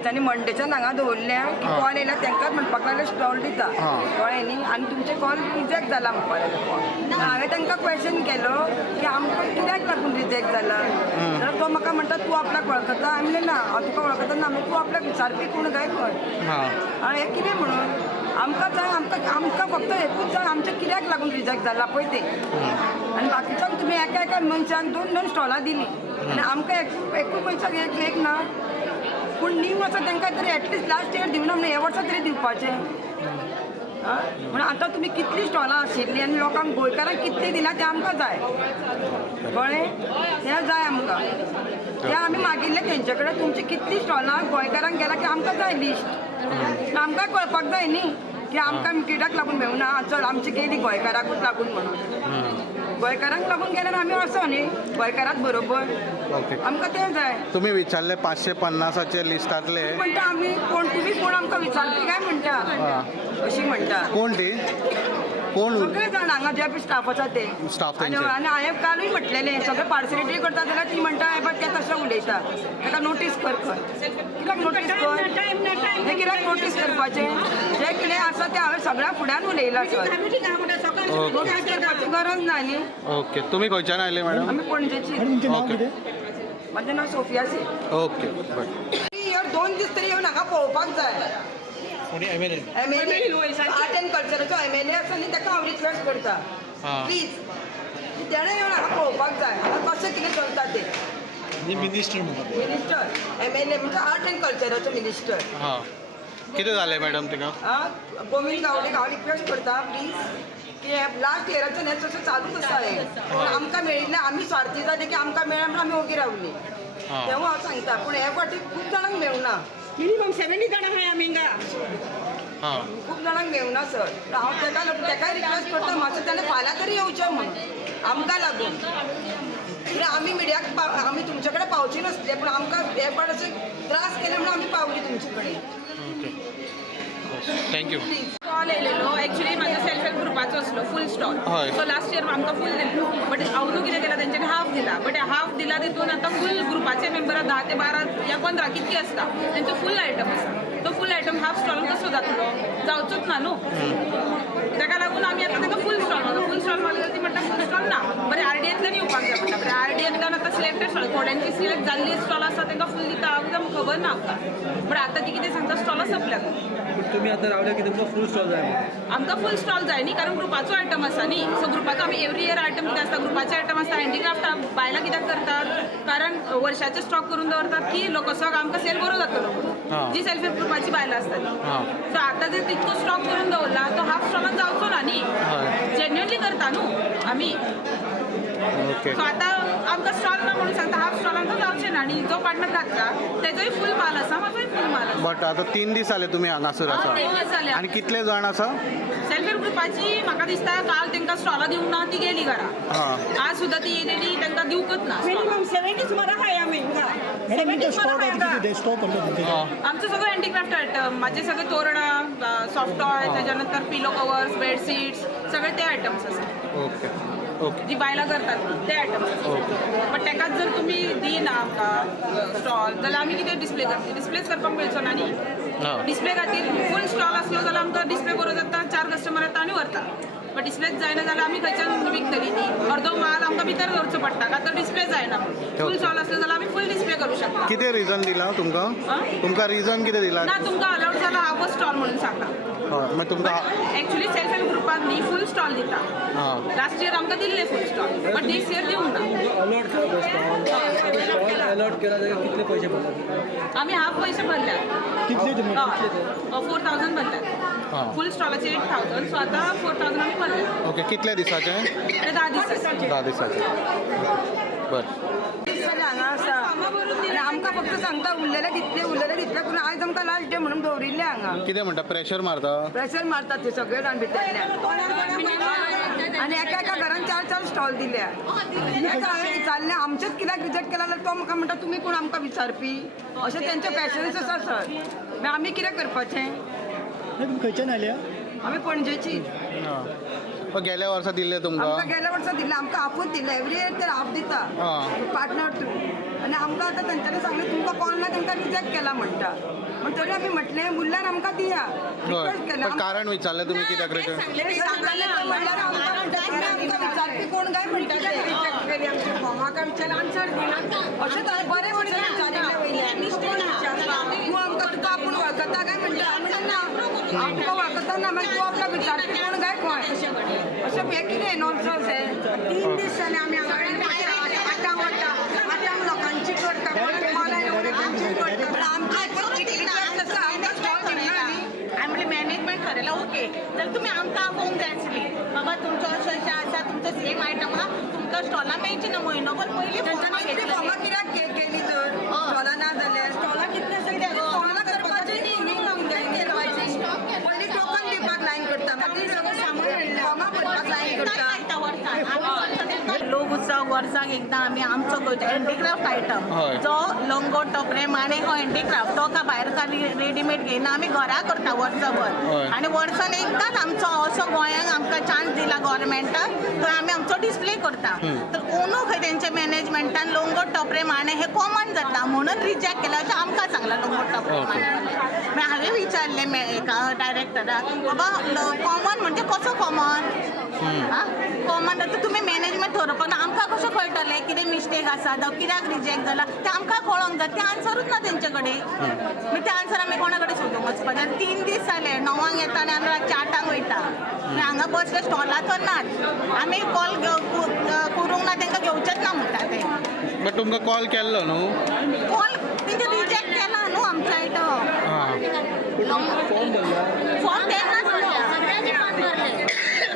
तेंच्यांनी मंडेच्यान हांगा दवरल्या की कॉल येयला तेंकांच म्हणपाक लागले स्टॉल दिता कळ्ळें न्ही आनी तुमचे कॉल रिजेक्ट जाला म्हणपाक लागले कॉल हांवें तांकां क्वेश्चन केलो की आमकां कित्याक लागून रिजेक्ट जाला जाल्यार तो म्हाका म्हणटा तूं आपल्याक वळखता हांवें म्हणलें ना हांव तुका वळखता ना तूं आपल्याक विचारपी कोण गाय खंय हांवें हें कितें म्हणून आमकां जाय आमकां फक्त एकूच जाय आमचें कित्याक लागून रिजेक्ट जाला पळय तें आनी बाकीच्यांक तुमी एका एका मनशाक 2-2 स्टॉलां दिलीं आनी आमकां एकूच मनशाक एक ना पूण न्यू वर्सा तांकां तरी एटलिस्ट लास्ट इयर दिवना म्हणून हे वर्सा तरी दिवपाचें म्हणून आतां तुमी कितलीं स्टॉलां आशिल्लीं आनी लोकांक गोंयकारांक कितलीं दिना तें आमकां जाय कळ्ळें तें जाय आमकां तें आमी मागिल्लें तेंचे कडेन तुमची कितलीं स्टॉलां गोंयकारांक गेलां की आमकां जाय लिस्ट आमकां कळपाक जाय न्ही की आमकां कित्याक लागून मेळूना चल आमची गेली गोंयकाराकूच लागून म्हणून गोंयकारांक लागून गेल्यार आमी वचो न्ही गोंयकाराक बरोबर आमकां तें जाय तुमी विचारले 550चे लिस्टांतले म्हणटा आमी कोण तुमी कोण आमकां विचारपी काय म्हणटा अशी म्हणटा कोण ती कोण सगळे जाण हांगा जे स्टाफ आसा ते स्टाफ आनी हांवें कालूय म्हटलेलें सगळें पार्सलिटी करता जाल्यार ती म्हणटा हें तें तशें उलयता ताका नोटीस कर खंय कित्याक नोटीस कर हें कित्याक नोटीस करपाचें जें कितें आसा तें हांवें सगळ्या फुड्यान उलयलां सर नोटीस करपाची गरज ना न्ही ओके तुमी खंयच्यान आयले मॅडम आमी पणजेची ओके म्हजें नांव सोफिया सी ओके इयर 2 दीस तरी येवन हांगा पळोवपाक जाय MLA आर्ट एंड कल्चराचो MLA आसा न्ही ताका हांव रिक्वेस्ट करता प्लीज तेणें येवन हांगा पळोवपाक जाय हांगा कशें कितें चलता तें मिनिस्टर MLA म्हणजे आर्ट एंड कल्चराचो मिनिस्टर कितें जालें मॅडम तिका गोविंद गावडेक हांव रिक्वेस्ट करता प्लीज की लास्ट इयराच्यान हें तशें चालूच आसा हें पूण आमकां मेळिल्लें आमी स्वार्थी जालीं की आमकां मेळ्ळें म्हणून आमी ओगी रावलीं तेव्हा हांव सांगता पूण हे फावटी खूब जाणांक मेळुना मिनिमम 70 जाणां आहाय आमी हिंगा खूब जाणांक मेळुना सर हांव तेकाय रिक्वेस्ट करता मातशें ताणें फाल्यां तरी येवचें म्हणून आमकां लागून कित्याक आमी मिडियाक आमी तुमचे कडेन पावची नासले पूण आमकां हे फावट अशें त्रास केले म्हणून आमी पावली तुमचे कडेन थँक्यू स्टॉल येयलेलो एक्चुअली म्हाजो सेल्फ हेल्प ग्रुपाचो आसलो फूल स्टॉल सो लास्ट इयर आमकां फूल दिलो बट हांव कितें केलां तेंच्यांनी हाफ दिला बट हाफ दिला तितून आतां फूल ग्रुपाचे मेंबर 10 ते 12 या 15 कितके आसता तेंचो फूल आयटम आसा तो फूल आयटम हाफ स्टॉलान कसो जातलो जावचोच ना न्हू ताका लागून आमी आतां ताका फूल स्टॉल मागता फूल स्टॉल मागता ती म्हणटा फूल स्टॉल ना बरें RDAंतल्यान येवपाक जाय म्हणटा बरें RDAंतल्यान आतां सिलेक्टेड स्टॉल थोड्यांची सिलेक्ट जाल्ली स्टॉल आसा तांकां फूल दिता हांव खबर ना आमकां बट आतां ती कितें सांगता स्टॉलां सोंपल्यात तुम्ही आता रावल्या की तुमकां फूल स्टॉल जाय आमकां फूल स्टॉल जाय न्ही कारण ग्रुपाचो आयटम आसा न्ही सो ग्रुपाचो आमी एवरी इयर आयटम कितें आसता ग्रुपाचे आयटम आसता हँडीक्राफ्ट बायलां कित्याक करतात कारण वर्षाचे स्टॉक करून दवरतात की लोकसवाक आमकां सेल बरो जातलो जी सेल्फ हेल्प ग्रुपाची बायलां आसतात सो आतां जर तितको स्टॉक करून दवरला तो हाफ स्टॉलान जावचो ना न्ही जेन्युअनली करता न्हू आमी सो आतां आमकां स्टॉल ना म्हणून सांगता हाफ स्टॉलान तो जावचें ना आनी जो पार्टनर घातला तेजोय फूल माल आसा म्हाजोय फूल माल आसा बट आता 3 दीस जाले तुमी हांगासर आसा 3 दीस जाले आनी कितले जाण आसा सेल्फ हेल्प ग्रुपाची म्हाका दिसता काल तांकां स्टॉलां दिवंक ना ती गेली घरा आज सुद्दां ती येयलेली तांकां दिवकच ना मिनिमम 70 सुमार आहाय आमी हिंगा 70 सुमार आहाय आमचं सगळं हँडीक्राफ्ट आयटम माझे सगळे तोरणां सॉफ्ट टॉय त्याच्यानंतर पिलो कवर्स बेडशीट्स सगळे ते आयटम्स असतात ओके ओके जी बायलां करतात ते आयटम्स बट ताकाच जर तुम्ही दिना आमकां स्टॉल जाल्यार आमी कितें डिस्प्ले करतली डिस्प्लेच करपाक मेळचो ना न्ही डिस्प्ले खातीर फूल स्टॉल आसलो जाल्यार आमकां डिस्प्ले बरो जाता 4 कस्टमर येता आनी व्हरता बट डिस्प्लेच जायना जाल्यार आमी खंयच्यान विकतली ती अर्दो माल आमकां भितर दवरचो पडटा कारण तो डिस्प्ले जायना फूल स्टॉल आसलो जाल्यार आमी फूल डिस्प्ले करूं शकता कितें रिजन दिला तुमकां रिजन कितें दिला ना तुमकां अलाउड जाला हाफ स्टॉल म्हणून सांगला मागीर तुमकां एक्चुअली सेल्फ हेल्प ग्रुपान न्ही फूल स्टॉल दिता लास्ट इयर आमकां दिल्ले फूल स्टॉल बट दीस इयर दिवंक ना अलॉट केला जाल्यार कितले पयशे पडटात आमी हाफ पयशे भरल्यात कितले 4000 भरल्यात फूल स्टॉलाचे 8000 सो आतां 4000 आमी भरल्यात ओके कितले दिसाचे ते 10 दिसाचे 10 दिसाचे बरें हांगा आसा आनी आमकां फक्त सांगता उरलेले तितले पूण आयज आमकां लास्ट डे म्हणून दवरिल्ले हांगा कितें म्हणटा प्रेशर मारता प्रेशर मारतात ते सगळे जाण भितरले आनी एका एका घरान 4 स्टॉल दिल्या ताका हांवें विचारलें आमचेच कित्याक रिजेक्ट केला जाल्यार तो म्हाका म्हणटा तुमी कोण आमकां विचारपी अशें तेंचे पॅशन्स आसा सर मागीर आमी कितें करपाचें खंयच्यान आयल्या आमी पणजेची गेल्या वर्सा दिले तुमकां आमकां गेल्या वर्सा दिलें आमकां हाफूच दिलें एवरी इयर ते हाफ दिता पार्टनर थ्रू आनी आमकां आतां तांच्यांनी सांगलें तुमकां कॉल ना तांकां रिजेक्ट केला म्हणटा पण तरी आमी म्हटलें उरल्यार आमकां दिया रिक्वेस्ट केलें पण कारण विचारलें तुमी कित्याक रिटर्न म्हणल्यार आमकां म्हणटा तुमी आमकां विचारपी कोण काय म्हणटा ते रिजेक्ट केली आमच्या फॉर्माक विचार आन्सर दिना अशें तर बरें म्हणून विचारिल्लें वयल्यान तूं आमकां तुका आपूण वळखता काय म्हणटा आमी ना आमकां वळखता ना मागीर तूं आपल्याक विचारपी कोण काय खंय अशें हें कितें नॉनसेन्स हें 3 दीस जाले आमी आतां लोकांची करता लोकांची करता आमले मॅनेजमेंट करेला ओके तर तुम्ही आमकां आपोवंक जाय आसली बाबा तुमचो अशें अशें आसा तुमचो सेम आयटम आहा तुमकां स्टॉला मेळची ना म्हयनोभर पयलीं फॉर्मां कित्याक केली तर स्टॉलां ना जाल्यार स्टॉलां कितले स्टॉलां करपाचें पयलीं टोकन दिवपाक लायन करता मागीर सगळें सामान फॉर्मां भरपाक लायन करता लोक उत्सव वर्साक एकदां आमी आमचो गोंयचो हँडीक्राफ्ट आयटम जो लंगोट टोपरे माणे हो हँडीक्राफ्ट तो का भायर रेडीमेड घेयना आमी घरा करता वर्सभर आनी वर्सान एकदांच आमचो असो गोंयांक आमकां चान्स दिला गव्हर्मेंटान तर आमी आमचो डिस्प्ले करता तर ओनू खंय तेंच्या मॅनेजमेंटान लंगोट टोपरे माणे हे कॉमन जाता म्हणून रिजेक्ट केला अशें आमकां सांगलां लंगोट टोपरे माणे मागीर हांवें विचारलें एका डायरेक्टराक बाबा कॉमन म्हणजे कसो कॉमन कॉमन जाता तुमी मॅनेजमेंट थरोवपाक ना आमकां कशें कळटलें कितें मिस्टेक आसा जावं कित्याक रिजेक्ट जाला तें आमकां कळोंक जाय तें आन्सरूच ना तेंचे कडेन मागीर तें आन्सर आमी कोणा कडेन सोदूंक वचपाचें 3 दीस जाले 9 येता आनी आमी रातचे 8 वयता आनी हांगा बसले स्टॉला तर नात आमी कॉल करूंक ना तांकां घेवचेच ना म्हणटा ते बट तुमकां कॉल केल्लो न्हू कॉल तेंचे रिजेक्ट केला न्हू आमचो आयटम फॉर्म तेन्नाच भरला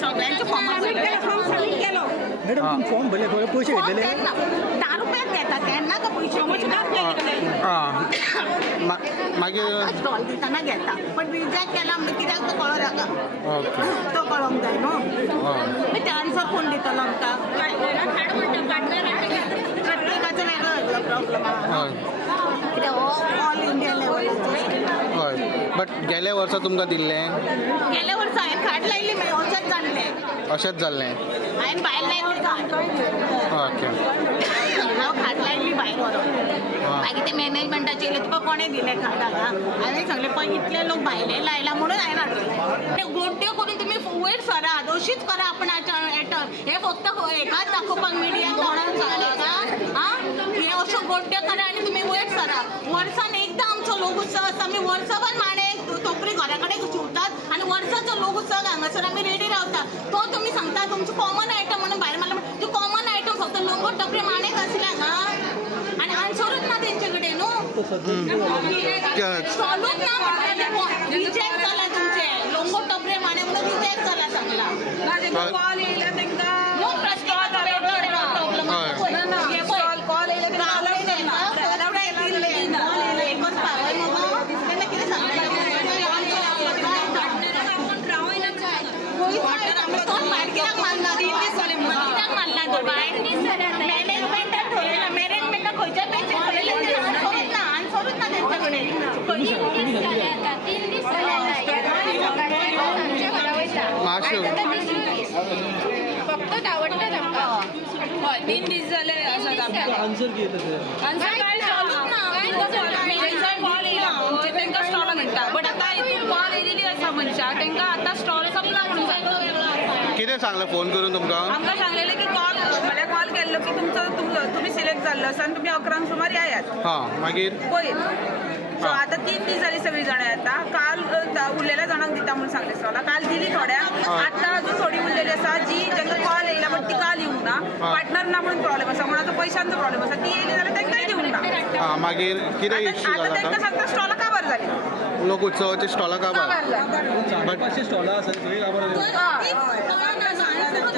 सगळ्यांचे फॉर्म मॅडम तुम्ही फॉर्म भरले पैसे घेतलेले 10 रुपयाक घेता तेन्ना का पयशे मागीर स्टॉल दितना घेता पण रिजेक्ट केला म्हणजे कित्याक तो कळो नाका ओके तो कळोंक जाय न्हू मागीर ते आन्सर कोण दितलो आमकां प्रत्येकाचो वेगळो वेगळो प्रॉब्लम आहा कित्याक ऑल इंडिया लेवलाचेर हय बट गेल्या वर्सा तुमकां दिल्लें गेल्या वर्सा हांवें कार्ड लायिल्ली मागीर अशेंच जाल्लें अशेंच जाल्लें हांवें भायर लायिल्ली कार्ड ओके हांव कार्ड लायिल्ली भायर व्हरोन मागीर ते मॅनेजमेंटाचे येयले तुका कोणें दिलें कार्ड हांगा हांवें सांगलें पळय इतले लोक भायले लायला म्हणून हांवें हाडलें ते गोड्ड्यो करून तुमी वयर सरात अशीच करा आपणाच्या एटम हे फक्त एकाच दाखोवपाक मिडियाक तोंडान सांगलें का हे अश्यो गोड्ड्यो करा आनी तुमी वयर सरा वर्सान एकदां आमचो लोक उत्सव आसता आमी वर्सभर माणे टोपरी घरा कडेन शिवतात आनी वर्साचो लोक उत्सव हांगासर आमी रेडी रावता तो तुमी सांगता तुमचो कॉमन आयटम म्हणून भायर मारला तो कॉमन आयटम फक्त लोंगोट टोपरे माणेक आसले हांगा आनी आन्सरूच ना तेंचे कडेन न्हू स्टॉलूच ना म्हणटा रिजेक्ट जाला तुमचे लोंगोट टोपरे माणे म्हणून रिजेक्ट जाला सांगला कॉल येयला तांकां नो प्रश्न वेगळो प्रॉब्लम कॉल येयला तांकां अलाउड ना एकच पावय मगो तेन्ना कितें सांगलें आमी कोण भायर कित्याक मारना कित्याक मारना तो भायर मॅनेजमेंटान थरयला मॅनेजमेंटान खंयच्या पेंचेर थरयलें तें आन्सरूच ना तेंचे कडेन मातशें फक्त आवडटा तांकां हय 3 दीस जाले आसात आमकां आन्सर कितें तेजे आन्सर काय चालूच ना कॉल येयला तांकां स्टॉल म्हणटा बट आतां हितून कॉल येयलेली आसा मनशां तांकां आतां स्टॉल संपला म्हणून सांगता कितें सांगलें फोन करून तुमकां आमकां सांगलेलें की कॉल म्हळ्यार कॉल केल्लो की तुमी सिलेक्ट जाल्लो आसा आनी तुमी 11 सुमार येयात हां मागीर पळय सो आतां 3 दीस जाली सगळीं जाणां येता काल उरलेल्या जाणांक दिता म्हणून सांगलें स्टॉला काल दिली थोड्यांक आतां अजून थोडी उरलेली आसा जी जांकां कॉल येयला बट ती काल येवंक ना पार्टनर ना म्हणून प्रॉब्लेम आसा म्हणून आतां पयशांचो प्रॉब्लेम आसा ती येयली जाल्यार तांकांय दिवंक ना हां मागीर कितें इश्यू आतां जाला तांकां सांगता स्टॉला काबार जाली लोक उत्सवाची स्टॉलां काबार बट मातशे स्टॉला आसा थंय काबार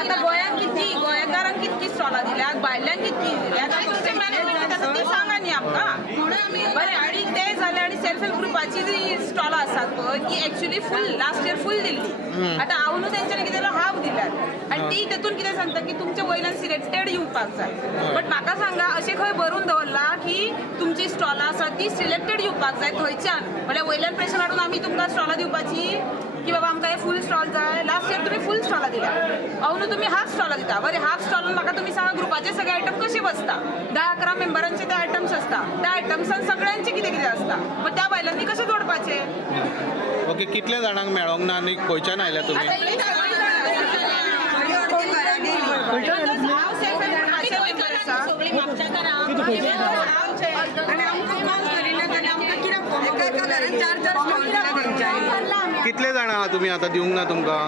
आतां गोंयांत कितकी गोंयकारांक कितकी स्टॉलां दिल्यात भायल्यांक कितकी दिल्यात आतां तुमचे मॅनेजमेंट आसा ती सांगा न्ही आमकां बरें आनी ते जाले आनी सेल्फ हेल्प ग्रुपाची जी स्टॉल आसात पळय ती एक्चुअली फूल लास्ट इयर फूल दिल्ली आतां हांव न्हू तेंच्यांनी कितें हाफ दिल्यात आनी ती तेतून कितें सांगता की तुमच्या वयल्यान सिलेक्टेड येवपाक जाय बट म्हाका सांगा अशें खंय बरोवन दवरला की तुमची स्टॉलां आसात ती सिलेक्टेड येवपाक जाय थंयच्यान म्हळ्यार वयल्यान प्रेशर हाडून आमी तुमकां स्टॉलां दिवपाची की बाबा आमकां हे फूल स्टॉल जाय लास्ट इयर तुमी फूल स्टॉलां दिल्या हांव न्हू तुमी हाफ स्टॉलां दिता बरें हाफ स्टॉलान म्हाका तुमी सांगा ग्रुपाचे सगळे आयटम कशे बसता 10-11 मेंबरांचे ते आयटम्स असता त्या आयटम्सान सगळ्यांचे कितें कितें असता मग त्या बायलांनी कशे जोडपाचे ओके कितल्या जाणांक मेळोंक ना आनी खंयच्यान आयल्या तुमी आणि आमकां कॉल करिनात आनी आमकां कित्याक फोन एका घरान 4-4 स्टॉल दिला तेंच्यानी कितले जाणां आहा तुमी आतां दिवंक ना तुमकां